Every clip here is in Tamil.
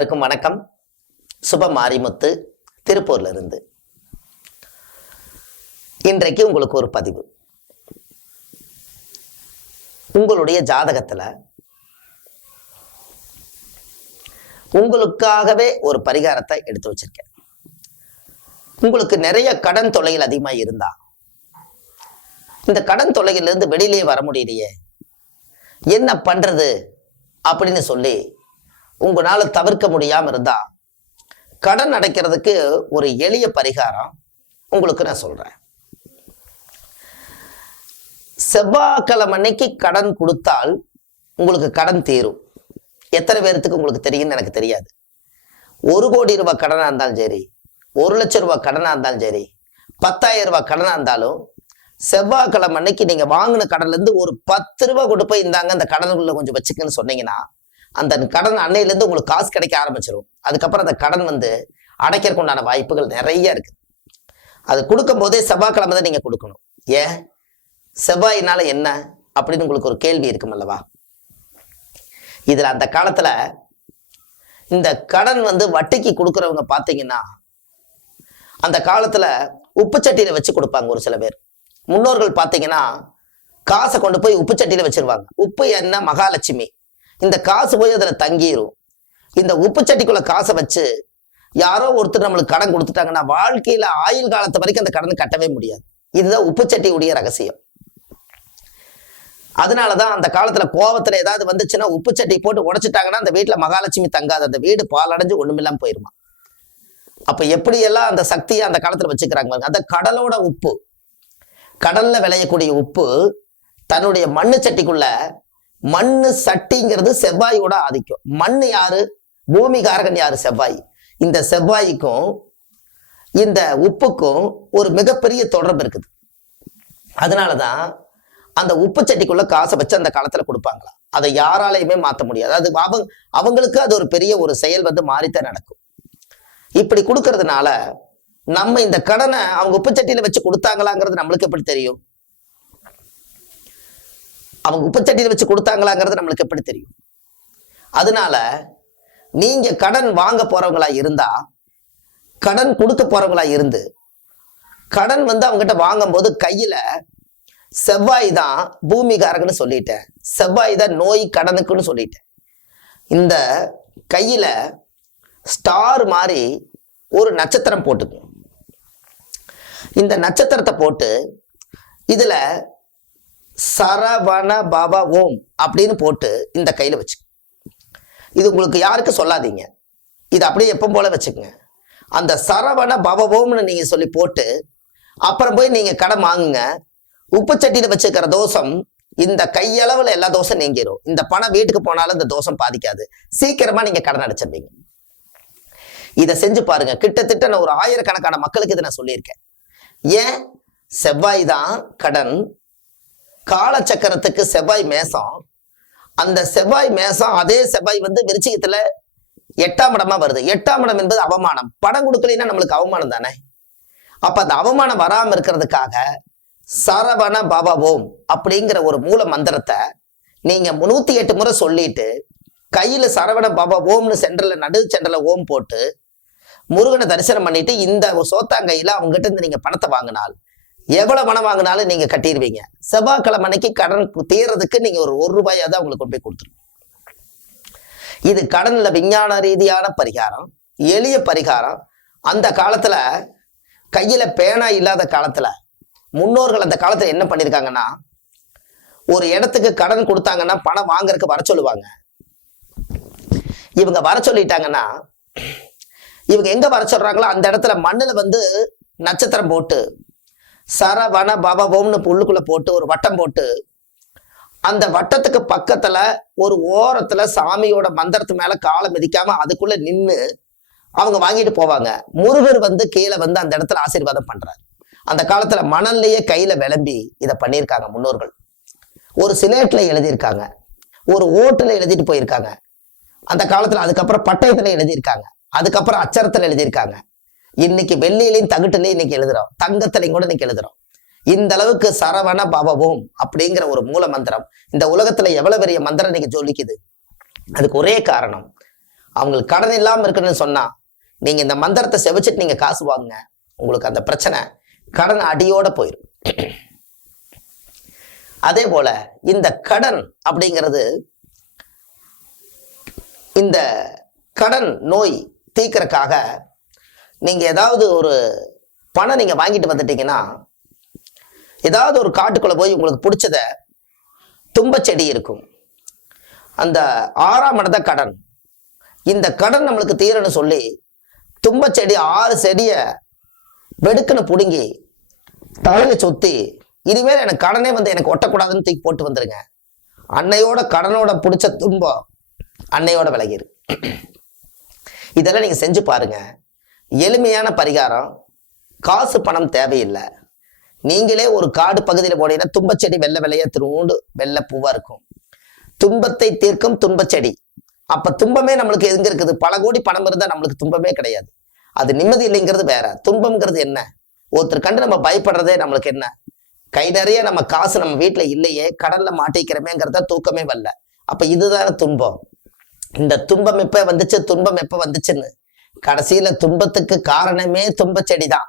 அனைவருக்கும் வணக்கம் சுப மாரிமுத்து திருப்பூர்லேருந்து இன்றைக்கு உங்களுக்கு ஒரு பதிவு உங்களுடைய ஜாதகத்தில் உங்களுக்காகவே ஒரு பரிகாரத்தை எடுத்து வச்சிருக்கேன் உங்களுக்கு நிறைய கடன் தொலைகள் அதிகமாக இருந்தா இந்த கடன் தொலைகளிலிருந்து வெளியிலேயே வர முடியலையே என்ன பண்ணுறது அப்படின்னு சொல்லி உங்களால் தவிர்க்க முடியாம இருந்தா கடன் அடைக்கிறதுக்கு ஒரு எளிய பரிகாரம் உங்களுக்கு நான் சொல்றேன் செவ்வாய்க்கிழமை அன்னைக்கு கடன் கொடுத்தால் உங்களுக்கு கடன் தீரும் எத்தனை பேர்த்துக்கு உங்களுக்கு தெரியும்னு எனக்கு தெரியாது ஒரு கோடி ரூபாய் கடனாக இருந்தாலும் சரி ஒரு லட்சம் ரூபாய் கடனாக இருந்தாலும் சரி பத்தாயிரம் ரூபாய் கடனாக இருந்தாலும் செவ்வாய்க்கிழமை அன்னைக்கு நீங்கள் வாங்கின கடன்லேருந்து ஒரு பத்து ரூபா கொண்டு போய் இருந்தாங்க அந்த கடனுக்குள்ளே கொஞ்சம் வச்சுக்கன்னு சொன்னீங்கன்னா அந்த கடன் அன்னையிலேருந்து உங்களுக்கு காசு கிடைக்க ஆரம்பிச்சிடும் அதுக்கப்புறம் அந்த கடன் வந்து அடைக்கிறதுக்கு உண்டான வாய்ப்புகள் நிறைய இருக்குது அது கொடுக்கும் போதே செவ்வாய்க்கிழமை தான் நீங்கள் கொடுக்கணும் ஏன் செவ்வாயினால என்ன அப்படின்னு உங்களுக்கு ஒரு கேள்வி இருக்கும் அல்லவா இதில் அந்த காலத்தில் இந்த கடன் வந்து வட்டிக்கு கொடுக்குறவங்க பார்த்தீங்கன்னா அந்த காலத்தில் சட்டியில் வச்சு கொடுப்பாங்க ஒரு சில பேர் முன்னோர்கள் பார்த்தீங்கன்னா காசை கொண்டு போய் சட்டியில் வச்சுருவாங்க உப்பு என்ன மகாலட்சுமி இந்த காசு போய் அதில் தங்கிடும் இந்த உப்பு சட்டிக்குள்ள காசை வச்சு யாரோ ஒருத்தர் நம்மளுக்கு கடன் கொடுத்துட்டாங்கன்னா வாழ்க்கையில ஆயுள் காலத்து வரைக்கும் அந்த கடனை கட்டவே முடியாது இதுதான் உப்பு சட்டியுடைய ரகசியம் அதனாலதான் அந்த காலத்துல கோவத்தில் ஏதாவது வந்துச்சுன்னா உப்பு சட்டி போட்டு உடைச்சிட்டாங்கன்னா அந்த வீட்டுல மகாலட்சுமி தங்காது அந்த வீடு பாலடைஞ்சு ஒண்ணுமில்லாம போயிருமா அப்ப எப்படியெல்லாம் அந்த சக்தியை அந்த காலத்துல வச்சுக்கிறாங்க அந்த கடலோட உப்பு கடல்ல விளையக்கூடிய உப்பு தன்னுடைய மண்ணு சட்டிக்குள்ள மண் சட்டிங்கிறது செவ்வாயோட ஆதிக்கம் மண் யாரு பூமி காரகன் யாரு செவ்வாய் இந்த செவ்வாய்க்கும் இந்த உப்புக்கும் ஒரு மிகப்பெரிய தொடர்பு இருக்குது அதனால தான் அந்த உப்பு சட்டிக்குள்ள காசை வச்சு அந்த காலத்துல கொடுப்பாங்களா அதை யாராலையுமே மாற்ற முடியாது அது அவங்க அவங்களுக்கு அது ஒரு பெரிய ஒரு செயல் வந்து மாறித்தான் நடக்கும் இப்படி கொடுக்கறதுனால நம்ம இந்த கடனை அவங்க உப்பு சட்டியில வச்சு கொடுத்தாங்களாங்கிறது நம்மளுக்கு எப்படி தெரியும் அவங்க உப்புச்சட்டியில் வச்சு கொடுத்தாங்களாங்கிறது நம்மளுக்கு எப்படி தெரியும் அதனால நீங்க கடன் வாங்க போறவங்களா இருந்தா கடன் கொடுக்க போறவங்களா இருந்து கடன் வந்து அவங்ககிட்ட வாங்கும்போது கையில செவ்வாய் தான் பூமிகாரகன்னு சொல்லிட்டேன் செவ்வாய் தான் நோய் கடனுக்குன்னு சொல்லிட்டேன் இந்த கையில ஸ்டார் மாதிரி ஒரு நட்சத்திரம் போட்டுக்கும் இந்த நட்சத்திரத்தை போட்டு இதுல சரவண பவ ஓம் அப்படின்னு போட்டு இந்த கையில் வச்சு இது உங்களுக்கு யாருக்கு சொல்லாதீங்க இது அப்படியே எப்போ போல வச்சுக்கோங்க அந்த சரவண பவ ஓம்னு நீங்கள் சொல்லி போட்டு அப்புறம் போய் நீங்கள் கடன் வாங்குங்க உப்பு சட்டியில் வச்சுக்கிற தோசம் இந்த கையளவில் எல்லா தோசம் நீங்கிடும் இந்த பணம் வீட்டுக்கு போனாலும் இந்த தோசம் பாதிக்காது சீக்கிரமாக நீங்கள் கடன் அடைச்சிருவீங்க இதை செஞ்சு பாருங்க கிட்டத்தட்ட நான் ஒரு ஆயிரக்கணக்கான மக்களுக்கு இதை நான் சொல்லியிருக்கேன் ஏன் செவ்வாய் தான் கடன் காலச்சக்கரத்துக்கு செவ்வாய் மேசம் அந்த செவ்வாய் மேசம் அதே செவ்வாய் வந்து விருச்சிகத்துல எட்டாம் இடமா வருது எட்டாம் இடம் என்பது அவமானம் படம் கொடுக்கலன்னா நம்மளுக்கு அவமானம் தானே அப்ப அந்த அவமானம் வராம இருக்கிறதுக்காக சரவண பவவோம் அப்படிங்கிற ஒரு மூல மந்திரத்தை நீங்க முன்னூத்தி எட்டு முறை சொல்லிட்டு கையில சரவண பவ ஓம்னு சென்டர்ல நடு சென்டர்ல ஓம் போட்டு முருகனை தரிசனம் பண்ணிட்டு இந்த சோத்தாங்கையில அவங்ககிட்ட இருந்து நீங்க பணத்தை வாங்கினால் எவ்வளோ பணம் வாங்கினாலும் நீங்கள் கட்டிடுவீங்க செவ்வாய்க்கிழமை அன்னைக்கு கடன் தீர்றதுக்கு நீங்கள் ஒரு ஒரு ரூபாயாக தான் உங்களுக்கு கொண்டு போய் கொடுத்துருவோம் இது கடனில் விஞ்ஞான ரீதியான பரிகாரம் எளிய பரிகாரம் அந்த காலத்தில் கையில் பேனா இல்லாத காலத்தில் முன்னோர்கள் அந்த காலத்தில் என்ன பண்ணியிருக்காங்கன்னா ஒரு இடத்துக்கு கடன் கொடுத்தாங்கன்னா பணம் வாங்குறதுக்கு வர சொல்லுவாங்க இவங்க வர சொல்லிட்டாங்கன்னா இவங்க எங்கே வர சொல்கிறாங்களோ அந்த இடத்துல மண்ணில் வந்து நட்சத்திரம் போட்டு சரவண பபவம்னு புல்லுக்குள்ள போட்டு ஒரு வட்டம் போட்டு அந்த வட்டத்துக்கு பக்கத்துல ஒரு ஓரத்துல சாமியோட மந்திரத்து மேல காலம் மிதிக்காம அதுக்குள்ள நின்று அவங்க வாங்கிட்டு போவாங்க முருகர் வந்து கீழே வந்து அந்த இடத்துல ஆசீர்வாதம் பண்றாரு அந்த காலத்துல மணல்லையே கையில விளம்பி இதை பண்ணியிருக்காங்க முன்னோர்கள் ஒரு சிலேட்ல எழுதியிருக்காங்க ஒரு ஓட்டுல எழுதிட்டு போயிருக்காங்க அந்த காலத்துல அதுக்கப்புறம் பட்டயத்துல எழுதியிருக்காங்க அதுக்கப்புறம் அச்சரத்துல எழுதியிருக்காங்க இன்னைக்கு வெள்ளியிலையும் தகுட்டுலையும் இன்னைக்கு எழுதுறோம் தங்கத்திலையும் கூட இன்னைக்கு எழுதுறோம் இந்த அளவுக்கு சரவண பவவும் அப்படிங்கிற ஒரு மூல மந்திரம் இந்த உலகத்துல எவ்வளவு பெரிய மந்திரம் இன்னைக்கு ஜோலிக்குது அதுக்கு ஒரே காரணம் அவங்களுக்கு கடன் இல்லாமல் இருக்குன்னு சொன்னா நீங்க இந்த மந்திரத்தை செவிச்சிட்டு நீங்க காசு வாங்க உங்களுக்கு அந்த பிரச்சனை கடன் அடியோட போயிடும் அதே போல இந்த கடன் அப்படிங்கிறது இந்த கடன் நோய் தீக்கிறக்காக நீங்கள் ஏதாவது ஒரு பணம் நீங்கள் வாங்கிட்டு வந்துட்டீங்கன்னா ஏதாவது ஒரு காட்டுக்குள்ளே போய் உங்களுக்கு பிடிச்சத தும்பச்செடி இருக்கும் அந்த ஆறாம் இடத்த கடன் இந்த கடன் நம்மளுக்கு தீரன்னு சொல்லி தும்பச்செடி ஆறு செடியை வெடுக்குன்னு பிடுங்கி தலையை சொத்தி இனிமேல் எனக்கு கடனே வந்து எனக்கு ஒட்டக்கூடாதுன்னு தூக்கி போட்டு வந்துருங்க அன்னையோட கடனோட பிடிச்ச துன்பம் அன்னையோட விலகிரு இதெல்லாம் நீங்கள் செஞ்சு பாருங்கள் எளிமையான பரிகாரம் காசு பணம் தேவையில்லை நீங்களே ஒரு காடு பகுதியில் போனீங்கன்னா தும்பச்செடி வெள்ளை வெள்ளையா திருண்டு வெள்ளை பூவா இருக்கும் துன்பத்தை தீர்க்கும் துன்பச்செடி அப்ப துன்பமே நம்மளுக்கு எங்க இருக்குது பல கோடி பணம் இருந்தால் நம்மளுக்கு துன்பமே கிடையாது அது நிம்மதி இல்லைங்கிறது வேற துன்பம்ங்கிறது என்ன ஒருத்தர் கண்டு நம்ம பயப்படுறதே நம்மளுக்கு என்ன கை நிறைய நம்ம காசு நம்ம வீட்டில் இல்லையே கடல்ல மாட்டிக்கிறமேங்கிறத தூக்கமே வரல அப்ப இதுதான துன்பம் இந்த துன்பம் எப்ப வந்துச்சு துன்பம் எப்ப வந்துச்சுன்னு கடைசியில துன்பத்துக்கு காரணமே தும்பச்செடி செடி தான்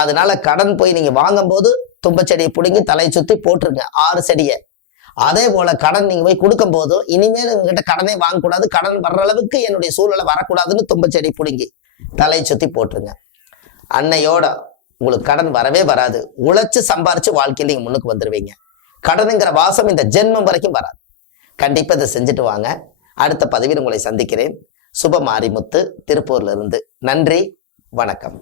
அதனால கடன் போய் நீங்க வாங்கும்போது போது செடியை பிடுங்கி தலை சுத்தி போட்டுருங்க ஆறு செடியை அதே போல கடன் நீங்க போய் கொடுக்கும் போதும் இனிமேல் உங்ககிட்ட கடனே வாங்கக்கூடாது கடன் வர்ற அளவுக்கு என்னுடைய சூழலை வரக்கூடாதுன்னு தும்ப செடி பிடுங்கி தலை சுத்தி போட்டுருங்க அன்னையோட உங்களுக்கு கடன் வரவே வராது உழைச்சு சம்பாரிச்சு வாழ்க்கையில் நீங்க முன்னுக்கு வந்துடுவீங்க கடனுங்கிற வாசம் இந்த ஜென்மம் வரைக்கும் வராது கண்டிப்பா இதை செஞ்சுட்டு வாங்க அடுத்த பதவியில் உங்களை சந்திக்கிறேன் சுப மாரிமுத்து திருப்பூர்லிருந்து நன்றி வணக்கம்